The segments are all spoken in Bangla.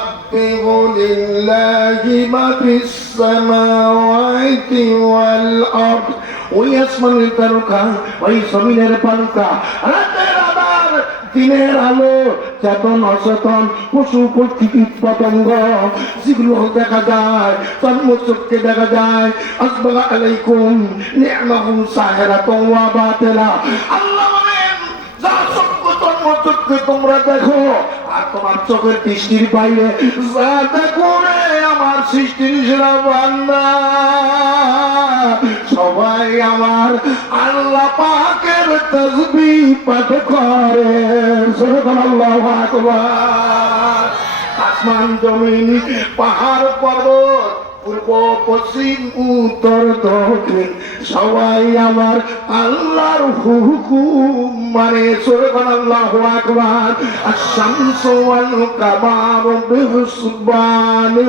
يسبح لله ما في السماوات والأرض ওই আসমানের তারকা ওই জমিনের তারকা রাতের আধার দিনের আলো চেতন অচেতন পশু পক্ষী কীট পতঙ্গ যেগুলো দেখা যায় জন্মচক্ষে দেখা যায় আসবাগা আলাইকুম নি'মাহুম সাহিরাতুন ওয়া বাতিলা আল্লাহ বলেন যা চক্ষে তোমরা দেখো আর তোমার চোখের দৃষ্টির বাইরে যা দেখো আমার সৃষ্টির সেরা বান্দা সবাই আমার আল্লাহ পাকের তাসবিহ পাঠ করে সুবহানাল্লাহু আকবার আসমান জমিন পাহাড় পর্বত পূর্ব পশ্চিম উত্তর দক্ষিণ সবাই আমার আল্লাহর হুকুম মানে সুবহানাল্লাহু আকবার আশ-শামসু ওয়াল কামারু বিহিসবানি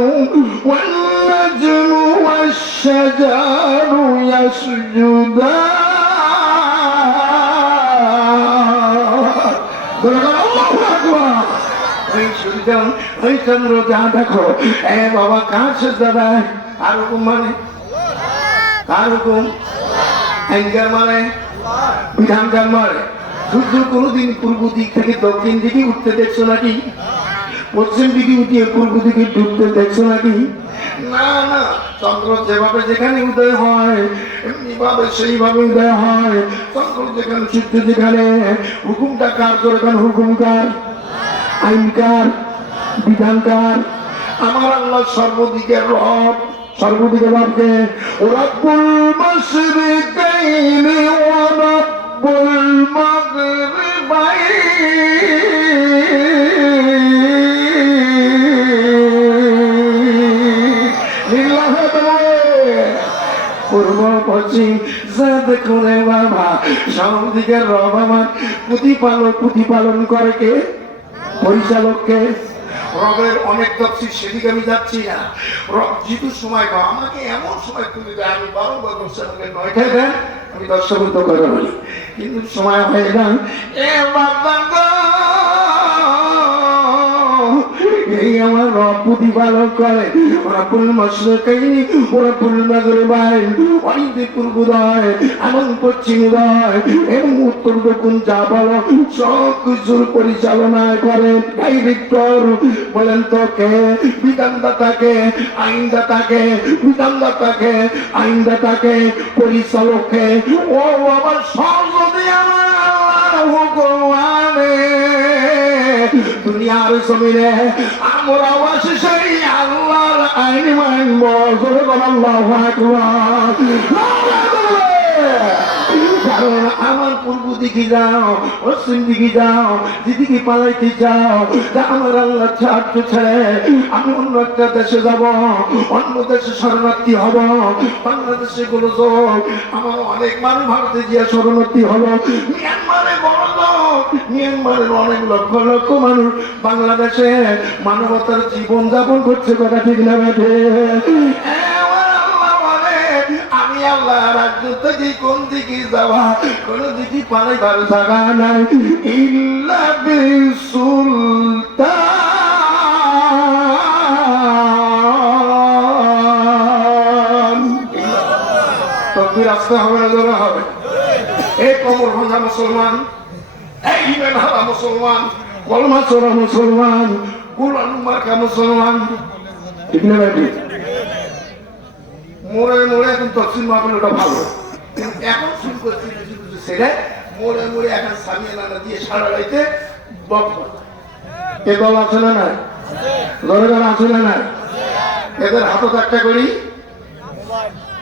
ওয়ান নাজমু ওয়াশ-শাজারু ইয়াসজুদান সুবহানাল্লাহু আকবার চন্দ্র যা দেখো এ বাবা কার সেজদা দেয় কার হুকুম মানে কার হুকুম আইনকার মানে বিধানকার মানে সূর্য কোনোদিন পূর্ব দিক থেকে দক্ষিণ দিকে উঠতে দেখছো নাকি পশ্চিম দিকে উঠিয়ে পূর্ব দিকে ডুবতে দেখছো নাকি না না চন্দ্র যেভাবে যেখানে উদয় হয় এমনি ভাবে সেইভাবে উদয় হয় চন্দ্র যেখানে সূর্য যেখানে হুকুমটা কার করে হুকুমকার আইনকার বিধানকার আমার আল্লাহ সর্বদিকের রব সর্বদিকের রবকে রব্বুল মাশরিকাইনি ওয়া রব্বুল মাগরিবাইনি পূর্ব পশ্চিম যা দেখো রে বাবা সর্বদিকের রব আমার প্রতিপালন করে কে পরিচালককে রবের অনেক তফসির সেদিকে আমি যাচ্ছি না রব যেটু সময় পাও আমাকে এমন সময় তুলে দেয় আমি 12 বছর আমাকে 9টায় দেন আমি 10 বছর করে বলি কিন্তু সময় হয় না এ বাবা গো এই আমার রব প্রতিপালন করে রব্বুল মাশরিকাইনি ওয়া রব্বুল মাগরিবাইনি অনেক পূর্বোদয় এমন পশ্চিমোদয় এবং উত্তর দক্ষিণ যা বলো সব কিছুর পরিচালনা করে ডাইরেক্টর বলেন তো কে বিধানদাতাকে আইনদাতাকে বিধানদাতাকে আইনদাতাকে পরিচালককে ও আমার সব যদি আমার আল্লাহর হুকুম মানে দুনিয়ার জমিনে আমরা বাসি সেই আল্লাহর আইন মানব সুবহানাল্লাহু আকবার কারণ আমার পূর্ব দিকে যাও পশ্চিম দিকে যাও যেদিকে পালাইতে যাও আমার আল্লাহ ছাড়তে ছেড়ে আমি অন্য একটা দেশে যাব অন্য দেশে শরণার্থী হব বাংলাদেশে গুলো আমার অনেক মানুষ ভারতে গিয়ে শরণার্থী হলো মিয়ানমারে বড় লোক মিয়ানমারের অনেক লক্ষ লক্ষ মানুষ বাংলাদেশে মানবতার জীবন যাপন করছে কথা ঠিক না বেঠে আমি আল্লাহ রাজ্য থেকে কোন দিকে যাওয়া কোন দিকে পালাইবার জায়গা নাই ইল্লা বিসুলতান তকবীর আসতে হবে না জোরে হবে এই কমর ভাঙা মুসলমান এই ইমান হারা মুসলমান কলমা চোরা মুসলমান কুরআন মার্কা মুসলমান ঠিক না ভাই মোড়ে মোড়ে এখন তফসিল মাহফিল ওটা ভালো এখন শুরু করছি সেটা মোড়ে মোড়ে এখন সামিয়া নানা দিয়ে সারা রাইতে এ দল আছে না নাই দরকার আছে না নাই এদের হাতত একটা করি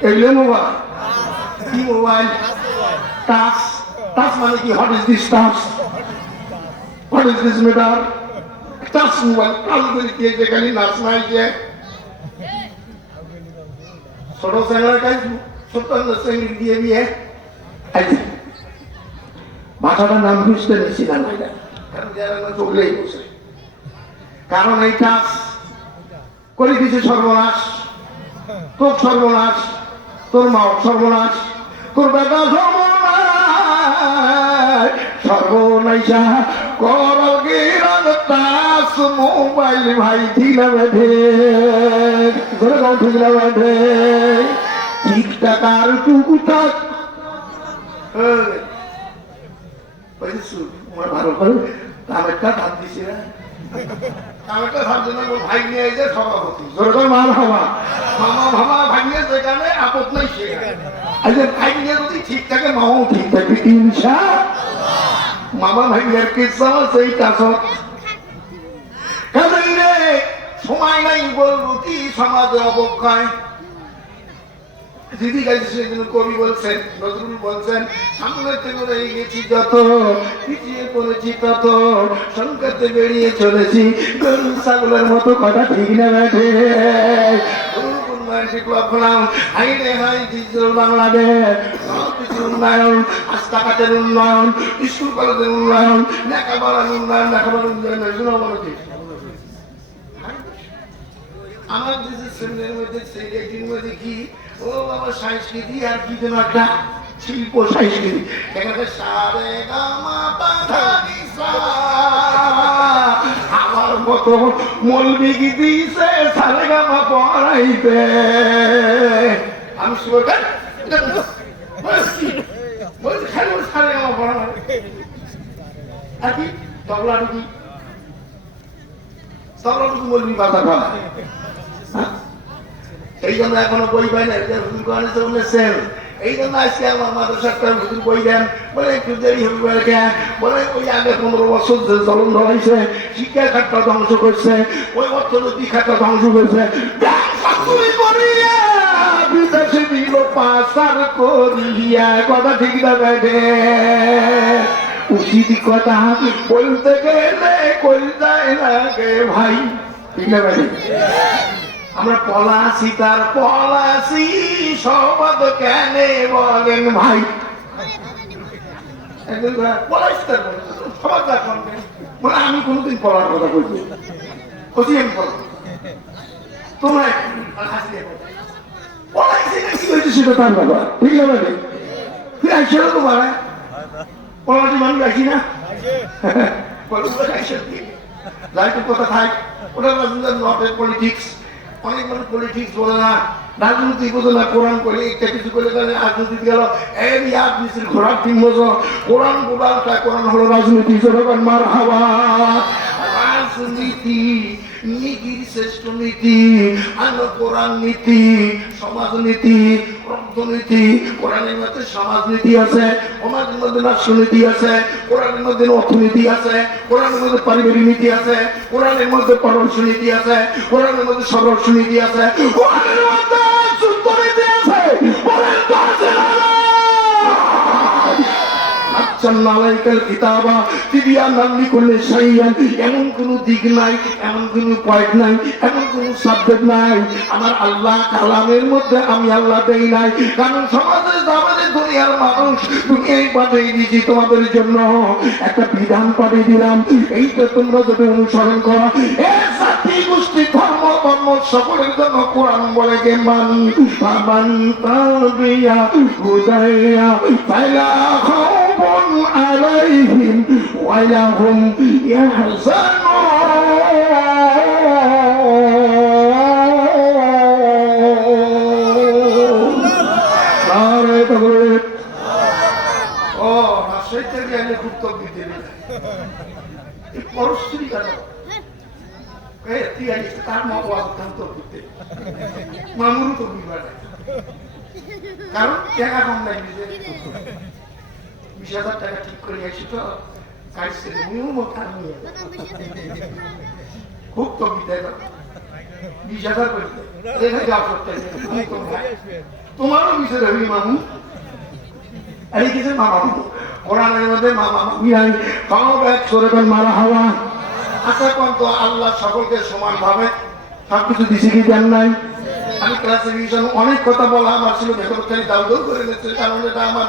এগুলো মোবাইল কি মোবাইল টাচ টাচ মানে কি what is this touch what is this matter touch mobile touch করে দিয়ে যেখানে নাচ নাই যে ছোট চ্যানেলের কাজ ছোট্ট চ্যানেল দিয়ে দিয়ে ভাষাটার নাম বুঝতে নিচ্ছি না চললেই বসে কারণ এই কাজ করে দিচ্ছে সর্বনাশ তোর সর্বনাশ তোর মা সর্বনাশ তোর বেটা সর্বনাশ সর্বনাশা করল গিরতা টাচ মোবাইল ভাই ঠিক না বেঠে ঠিক না বেঠে ঠিক টাকার টুকুটাক ভালো করে কামেরটা ধান দিছি না কামেরটা ধান জন্য ভাই নিয়ে যে সভাপতি জোর মাল হওয়া মামা ভামা ভাই নিয়ে যেখানে আপদ নাই সেখানে আচ্ছা ভাই নিয়ে যদি ঠিক থাকে মামাও ঠিক থাকে ইনশাআল্লাহ মামা ভাই নিয়ে কিসা সেই কাজ কাজে রে সময় নাই বলবো কি সমাজ অবক্ষয় দিদি গাইছে সেদিন কবি বলছেন নজরুল বলছেন সামনে থেকে রয়ে গেছি যত পিছিয়ে পড়েছি তত সংকটে বেরিয়ে চলেছি গরু ছাগলের মতো কথা ঠিক না বেঠে উন্নয়ন রাস্তাঘাটের উন্নয়ন স্কুল কলেজের উন্নয়ন লেখাপড়ার উন্নয়ন লেখাপড়ার উন্নয়ন আমার দেশের ছেলের মধ্যে ছেলেটির মধ্যে কি ও বাবা সংস্কৃতি আর কি যেন একটা শিল্প সংস্কৃতি এখানে সারে গামা পাধা নিসা আমার মতো মলবি কি দিছে সারে গামা পড়াইতে আমি শুনবেন বলছি খালি সারে গামা পড়ানো আর কি তবলাটুকু মলবি বাধা করা এই জন্য এখনো বই পাই না এই জন্য আজকে আমার মাদ্রাসাটা হুজুর বই দেন বলে একটু দেরি হবে বলে ওই আগে 15 বছর চলন ধরাইছে শিক্ষা খাতটা ধ্বংস করছে ওই অর্থনৈতিক খাতটা ধ্বংস করছে বিদেশে দিল পাচার করিয়া কথা ঠিক না বেঠে উচিত কথা বলতে গেলে কই যায় না গে ভাই ঠিক না বেঠে আমরা পলাশি তার পলাশি সবাদ কেন বলেন ভাই মানে আমি কোনদিন পড়ার কথা বলছি কোথায় আমি পড়া তোমরা পলাশি কি হয়েছে সেটা তার ব্যাপার ঠিক না বেটে তুই আসছিল তো বাবা পলাশি মানুষ আসি না যাই তো কথা থাক ওটা নট পলিটিক্স অনেক মানুষ পলিটিক্স বলে না রাজনীতি বোঝে না কোরআন করে একটা কিছু করে রাজনীতি গেল এর ইয়াদ মিছিল ঘোরার 3 বছর কোরআন গোলাটা কোরআন হলো রাজনীতি জনগণ মার হাওয়া রাজনীতি নীতির শ্রেষ্ঠ নীতি আলো কোরআন নীতি সমাজনীতি অর্থনীতি কোরআনের মধ্যে সমাজনীতি আছে সমাজের মধ্যে রাষ্ট্রনীতি আছে কোরআনের মধ্যে অর্থনীতি আছে কোরআনের মধ্যে পারিবারিক নীতি আছে কোরআনের মধ্যে পররাষ্ট্রনীতি আছে কোরআনের মধ্যে স্বরাষ্ট্রনীতি আছে কোরআনের মধ্যে যুদ্ধনীতি আছে এমন কোন দিক নাই এমন কোন পয়েন্ট নাই এমন কোন সাবজেক্ট নাই আমার আল্লাহ কালামের মধ্যে আমি আল্লাহ দেই নাই কারণ সমাজে যাবে দুনিয়ার মানুষ দুনিয়ায় পাঠিয়ে দিয়েছি তোমাদের জন্য একটা বিধান পাঠিয়ে দিলাম এইটা তোমরা যদি অনুসরণ করো জাতি গোষ্ঠী ধর্ম কর্ম সকলের জন্য কোরআন বলে গে মানি হুদাইয়া পাইলা عليهم ولهم يحزنون খুব তো দিতে পরস্পরই কেন তার মা অত্যন্ত করতে মামুরও তো বিবাদ কারণ টাকা কম লাগবে 20,000 টাকা ঠিক করে আসি তো খুব তো বিদায় 20,000 করে তোমারও বিষয় রবি মামু আর এই কিছু মামা কোরআনের মধ্যে মামা মারা হওয়া আশা কত আল্লাহ সকলকে সমান ভাবে সবকিছু দিছে কি জান নাই আমি ক্লাসে অনেক কথা বলা আমার ছিল ভেতর থেকে দাউ দাউ করে নিচ্ছে কারণ এটা আমার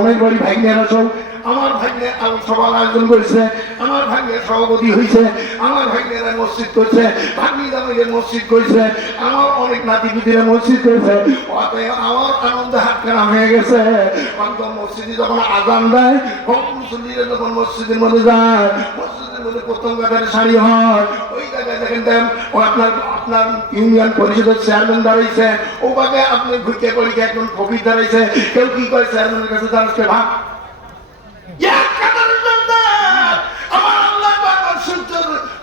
অনেক বাড়ি ভাগ্যেরা সব আমার ভাগ্যে সবার আয়োজন করেছে আমার ভাগ্যে সভাপতি হয়েছে আমার ভাগ্যেরা মসজিদ করছে ভাগ্নিরা মসজিদ করেছে আমার অনেক নাতিপুতিরা মসজিদ করেছে আমার আনন্দে হাত কানা হয়ে গেছে মসজিদে যখন আজান দেয় মুসল্লিরা যখন মসজিদের মধ্যে যায় মসজিদে তাদের মধ্যে প্রথম গাছের শাড়ি হয় ওই জায়গায় দেখেন ও আপনার আপনার ইউনিয়ন পরিষদের চেয়ারম্যান দাঁড়াইছে ও বাগে আপনি ঘুরতে করি একজন ফকির দাঁড়াইছে কেউ কি করে চেয়ারম্যানের কাছে দাঁড়াচ্ছে ভাগ আমার আল্লাহ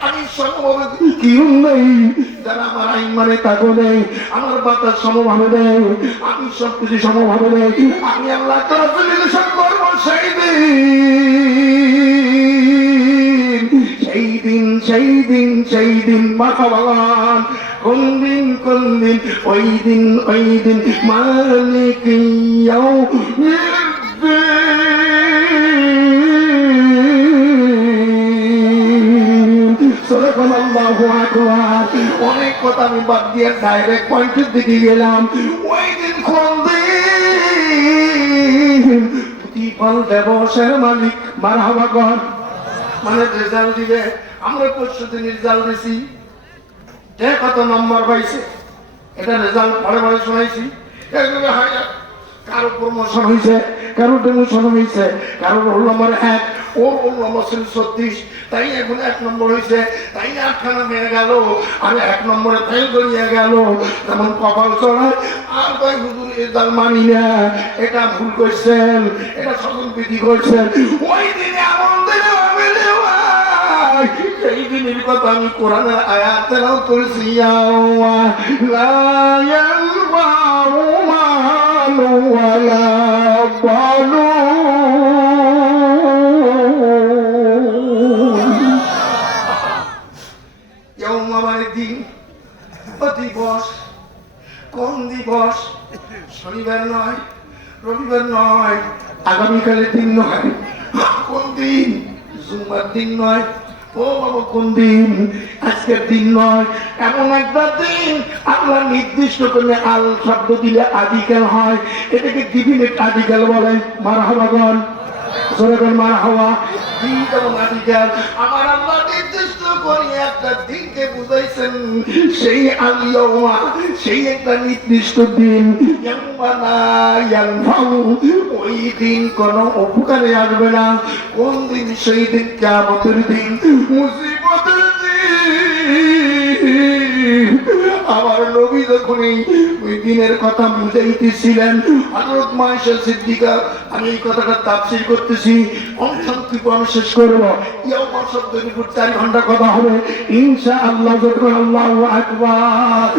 আমি সমভাবে কেউ নেই যারা আমার আইন মানে তাকে নেই আমার বাতাস সমভাবে নেই আমি সবকিছু সমভাবে নেই আমি আল্লাহ তাআলা রিলেশন করব সেই দিন মাহবান কোন দিন ওই দিন মালিক অনেক কথা আমি বাদ দিয়ে ডাইরেক্ট পয়েন্টের দিকে গেলাম ওই দিন কোন দিন প্রতিফল দেবসের মালিক মারহাবা কর মানে রেজাল্ট দিবে আমরা পরশুদিন রেজাল্ট দিছি কে কত নম্বর পাইছে এটা রেজাল্ট পরে শোনাইছি কারো প্রমোশন হয়েছে কারো ডেমোশন হয়েছে কারো রোল নম্বর 1 ওর রোল নম্বর ছিল 36 তাই এখন 1 নম্বর হয়েছে তাই 8খানা মেয়ে গেল আর 1 নম্বরে ফেল করিয়া গেল যেমন কপাল চড়ায় আর ভাই হুজুর রেজাল্ট মানি না এটা ভুল করছেন এটা সকল বিধি করছেন ওই দিনে এমন দিনে হবে সেই দিনের কথা আমি কোরআনের আয়াত তেলাওয়াত করেছি লা ইয়ানফাউ মালু ওয়ালা বানুন ইয়াউমা মানে দিন দিবস কোন দিবস শনিবার নয় রবিবার নয় আগামীকালের দিন নয় কোন দিন জুম্মার দিন নয় ও বাবা কোন দিন আজকের দিন নয় এমন একটা দিন আল্লাহ নির্দিষ্ট করলে আল শব্দ দিলে আদিকাল হয় এটাকে ডিভিনেট আদিকাল বলে মারহাবাগণ সরকার মারহাবা দিন যেমন আদিকাল আমার আল্লাহ নির্দিষ্ট করে একটা দিনকে বুঝাইছেন সেই আলিয়াউমা সেই একটা নির্দিষ্ট দিন ওই দিন কোন উপকারে আসবে না কোন দিন সেই দিন কিয়ামতের দিন মুসিবতের দিন আমার নবী যখন ওই দিনের কথা বুঝাইতেছিলেন হযরত মায়েশা সিদ্দিকা আমি এই কথাটা তাফসীর করতেছি সংক্ষিপ্ত আমি শেষ করবো ইয়াউমা শব্দের উপর 4 ঘন্টা কথা হবে ইনশাআল্লাহ যখন আল্লাহু আকবার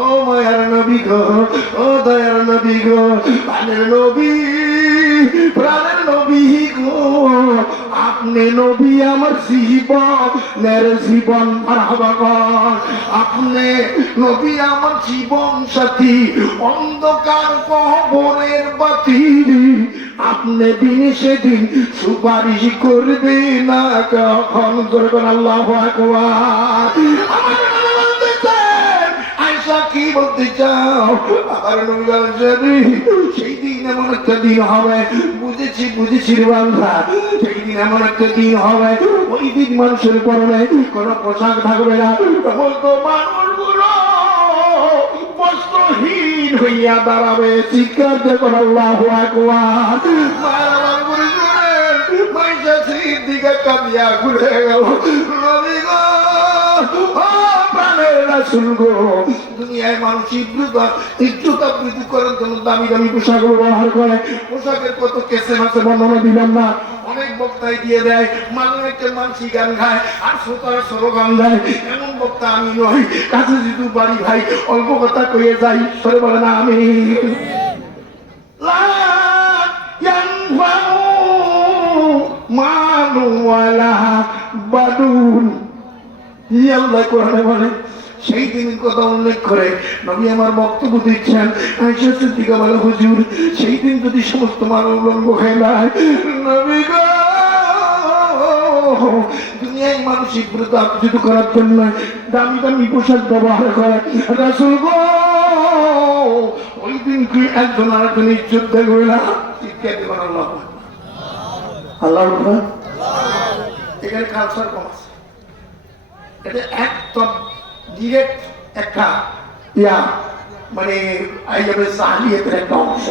ও মায়ার নবী গো ও দয়ার নবী গো প্রাণের নবী প্রাণের নবী গো আপনি নবী আমার জীবনের জীবন মারহাবা কর আপনি নবী আমার জীবন সাথী অন্ধকার কবরের বাতি আপনি দিন সেদিন সুপারিশ করবে না কখন করবেন আল্লাহু আকবার কি বলতে চাও আমার সেই দিন এমন একটা দিন হবে বুঝেছি বাংলা সেই দিন এমন একটা দিন হবে ওই দিন মানুষের পরনে কোন পোশাক থাকবে না বলতো মানুষগুলো বস্ত্রহীন হইয়া দাঁড়াবে চিৎকার যখন আল্লাহু আকবার মাইশা সিদ্দিকা কাঁদিয়া ঘুরে গেল নবী গো দুনিয়ায় মানুষ ইজ্জতা বৃদ্ধি করার জন্য দামি দামি পোশাক ব্যবহার করে পোশাকের কত কেসে মাসে বর্ণনা দিলাম না অনেক বক্তায় দিয়ে দেয় মানুষ একটা মানসিক গান গায় আর শ্রোতারা স্লোগান দেয় এমন বক্তা আমি নই কাছে যেহেতু বাড়ি ভাই অল্প কথা কয়ে যাই সরে বলে না আমি সেই দিন কথা উল্লেখ করে নবী আমার বক্তব্য দিচ্ছেন আয়েশা সিদ্দিকা বলে হুজুর সেই দিন যদি সমস্ত মানব লঙ্ঘ হয়ে যায় নবী গো দুনিয়ায় মানুষ ইব্রত আবৃত করার জন্য দামি দামি পোশাক ব্যবহার করে রাসূল গো ওই দিন কি একজন আরেকজন ইজ্জত দেখবে না চিৎকার দেবেন আল্লাহ আল্লাহ এখানে কালচার কম আছে এটা একদম ডিরেক্ট একটা মানে আইয়াবে সাহলিয়তের একটা অংশ